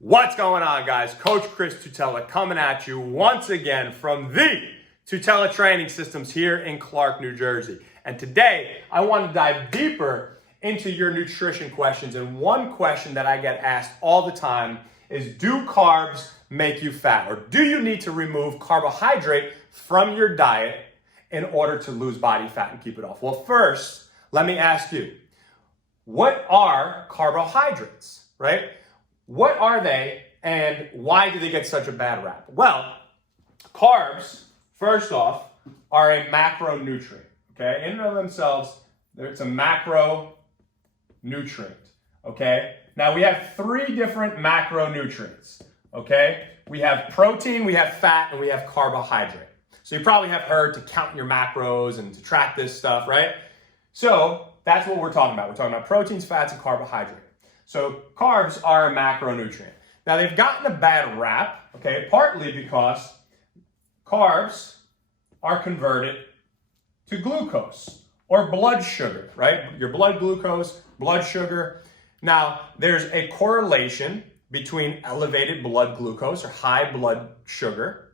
What's going on, guys? Coach Chris Tutela coming at you once again from the Tutela Training Systems here in Clark, New Jersey. And today, I want to dive deeper into your nutrition questions. And one question that I get asked all the time is, do carbs make you fat? Or do you need to remove carbohydrate from your diet in order to lose body fat and keep it off? Well, first, let me ask you, what are carbohydrates, right? What are they and why do they get such a bad rap? Well, carbs, first off, are a macronutrient, okay? In and of themselves, it's a macronutrient, okay? Now, we have three different macronutrients, okay? We have protein, we have fat, and we have carbohydrate. So you probably have heard to count your macros and to track this stuff, right? So that's what we're talking about. We're talking about proteins, fats, and carbohydrate. So carbs are a macronutrient. Now they've gotten a bad rap, okay, partly because carbs are converted to glucose or blood sugar, right? Your blood glucose, blood sugar. Now there's a correlation between elevated blood glucose or high blood sugar,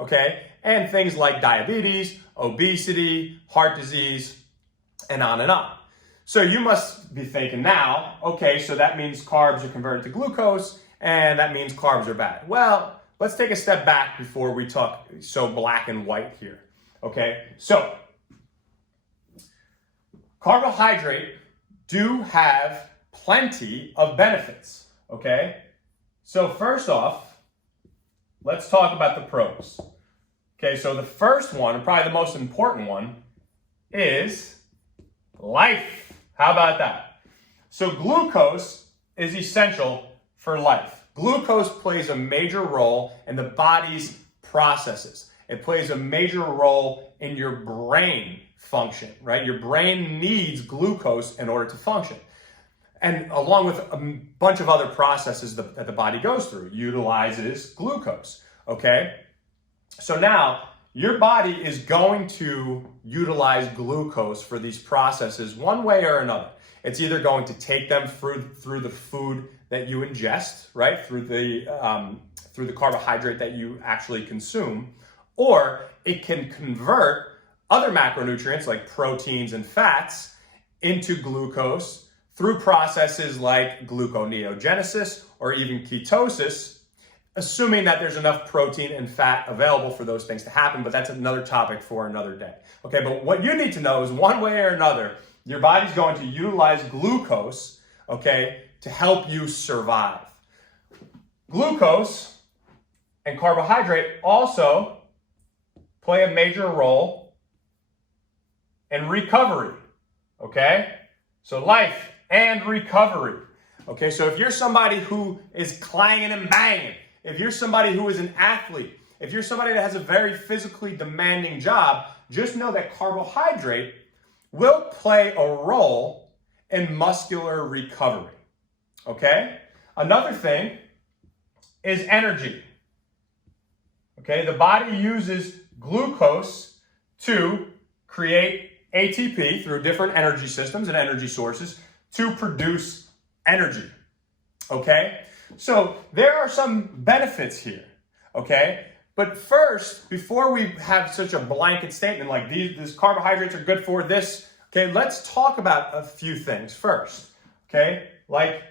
okay, and things like diabetes, obesity, heart disease, and on and on. So you must be thinking now, okay, so that means carbs are converted to glucose and that means carbs are bad. Well, let's take a step back before we talk so black and white here, okay? So carbohydrate do have plenty of benefits, okay? So first off, let's talk about the pros. Okay, so the first one, and probably the most important one, is life. How about that? So glucose is essential for life. Glucose plays a major role in the body's processes. It plays a major role in your brain function, right? Your brain needs glucose in order to function. And along with a bunch of other processes that the body goes through, utilizes glucose, okay? So now, your body is going to utilize glucose for these processes one way or another. It's either going to take them through the food that you ingest, right? Through the carbohydrate that you actually consume, or it can convert other macronutrients like proteins and fats into glucose through processes like gluconeogenesis or even ketosis, assuming that there's enough protein and fat available for those things to happen, but that's another topic for another day. Okay, but what you need to know is one way or another, your body's going to utilize glucose, okay, to help you survive. Glucose and carbohydrate also play a major role in recovery, okay? So life and recovery. Okay, so if you're somebody who is clanging and banging, if you're somebody who is an athlete, if you're somebody that has a very physically demanding job, just know that carbohydrate will play a role in muscular recovery, okay? Another thing is energy, okay? The body uses glucose to create ATP through different energy systems and energy sources to produce energy, okay? So there are some benefits here, okay? But first, before we have such a blanket statement like these carbohydrates are good for this, okay, let's talk about a few things first, okay? Like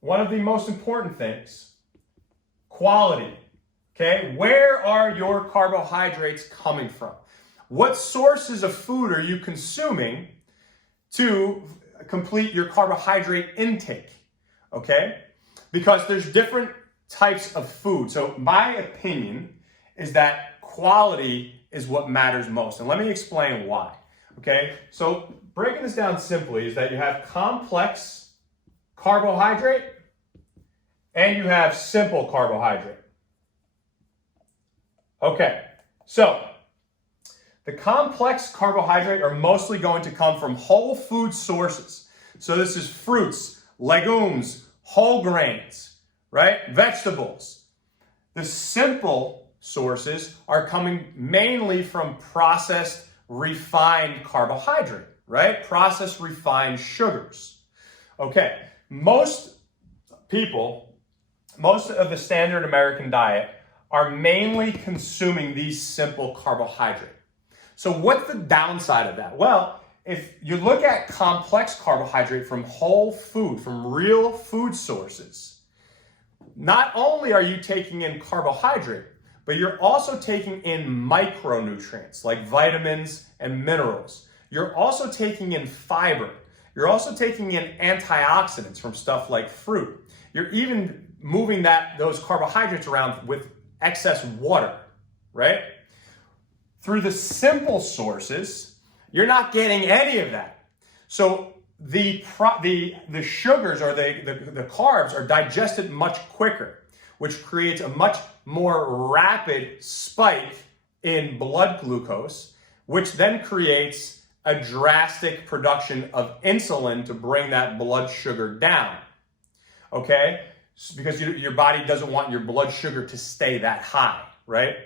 one of the most important things, quality, okay? Where are your carbohydrates coming from? What sources of food are you consuming to complete your carbohydrate intake, okay? Because there's different types of food. So my opinion is that quality is what matters most. And let me explain why, okay? So breaking this down simply is that you have complex carbohydrate and you have simple carbohydrate. Okay, so the complex carbohydrate are mostly going to come from whole food sources. So this is fruits, legumes, whole grains, right? Vegetables. The simple sources are coming mainly from processed, refined carbohydrate, right? Processed, refined sugars. Okay, most people most of the standard American diet are mainly consuming these simple carbohydrates. So what's the downside of that? Well, if you look at complex carbohydrate from whole food, from real food sources, not only are you taking in carbohydrate, but you're also taking in micronutrients like vitamins and minerals. You're also taking in fiber. You're also taking in antioxidants from stuff like fruit. You're even moving those carbohydrates around with excess water, right? Through the simple sources, you're not getting any of that. So the sugars or the carbs are digested much quicker, which creates a much more rapid spike in blood glucose, which then creates a drastic production of insulin to bring that blood sugar down. Okay? Because your body doesn't want your blood sugar to stay that high, right?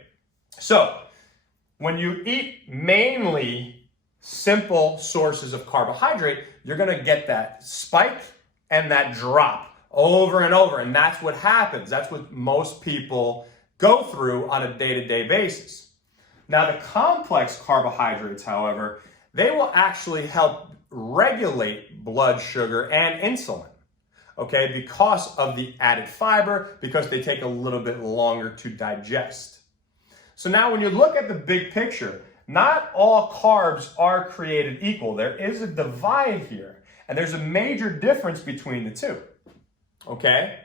So, when you eat mainly simple sources of carbohydrate, you're gonna get that spike and that drop over and over, and that's what happens. That's what most people go through on a day-to-day basis. Now, the complex carbohydrates, however, they will actually help regulate blood sugar and insulin, okay, because of the added fiber, because they take a little bit longer to digest. So now when you look at the big picture, not all carbs are created equal. There is a divide here, and there's a major difference between the two, okay?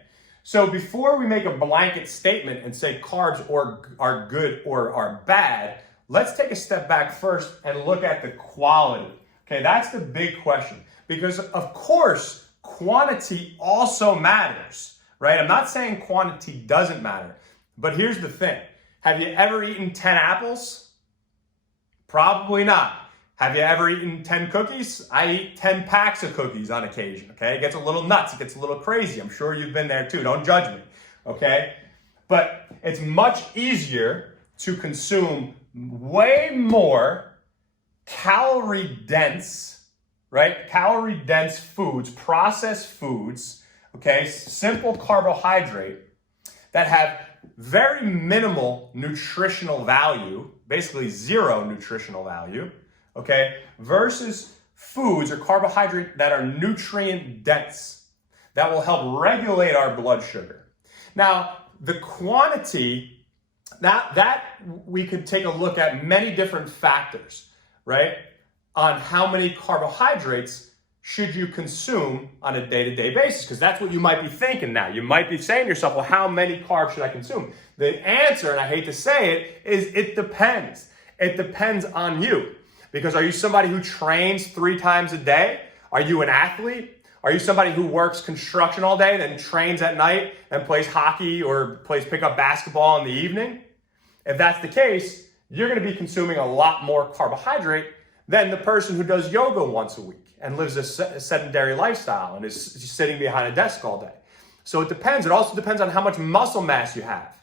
So before we make a blanket statement and say carbs are good or are bad, let's take a step back first and look at the quality. Okay, that's the big question. Because of course, quantity also matters, right? I'm not saying quantity doesn't matter, but here's the thing. Have you ever eaten 10 apples? Probably not. Have you ever eaten 10 cookies? I eat 10 packs of cookies on occasion, okay? It gets a little nuts, it gets a little crazy. I'm sure you've been there too, don't judge me, okay? But it's much easier to consume way more calorie dense, right? Calorie dense foods, processed foods, okay? Simple carbohydrate that have very minimal nutritional value, basically zero nutritional value, okay, versus foods or carbohydrate that are nutrient dense, that will help regulate our blood sugar. Now, the quantity, that we could take a look at many different factors, right, on how many carbohydrates should you consume on a day-to-day basis, because that's what you might be thinking now. You might be saying to yourself, well, how many carbs should I consume? The answer, and I hate to say it, is it depends. It depends on you. Because are you somebody who trains 3 times a day? Are you an athlete? Are you somebody who works construction all day, then trains at night and plays hockey or plays pickup basketball in the evening? If that's the case, you're going to be consuming a lot more carbohydrate than the person who does yoga once a week and lives a sedentary lifestyle and is sitting behind a desk all day. So it depends. It also depends on how much muscle mass you have.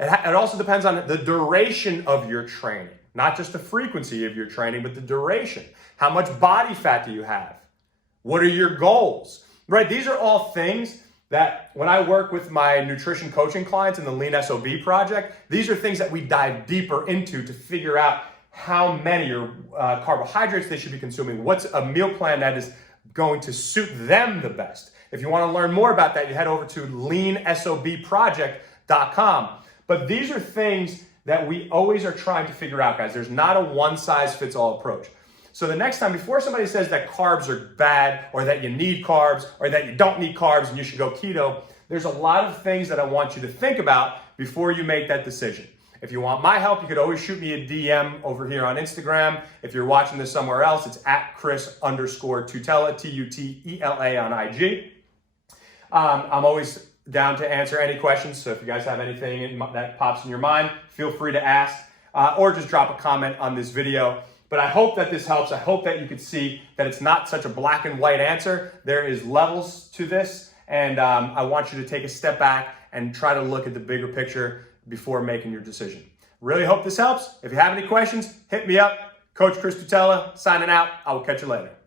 It also depends on the duration of your training, not just the frequency of your training, but the duration. How much body fat do you have? What are your goals? Right? These are all things that when I work with my nutrition coaching clients in the Lean SOB project, these are things that we dive deeper into to figure out how many carbohydrates they should be consuming, what's a meal plan that is going to suit them the best. If you want to learn more about that, you head over to leansobproject.com. But these are things that we always are trying to figure out, guys. There's not a one-size-fits-all approach. So the next time, before somebody says that carbs are bad or that you need carbs or that you don't need carbs and you should go keto, there's a lot of things that I want you to think about before you make that decision. If you want my help, you could always shoot me a DM over here on Instagram. If you're watching this somewhere else, it's at Chris_Tutela, Tutela on IG. I'm always down to answer any questions. So if you guys have anything that pops in your mind, feel free to ask or just drop a comment on this video. But I hope that this helps. I hope that you could see that it's not such a black and white answer. There is levels to this. And I want you to take a step back and try to look at the bigger picture before making your decision. Really hope this helps. If you have any questions, hit me up. Coach Chris Tutela, signing out. I will catch you later.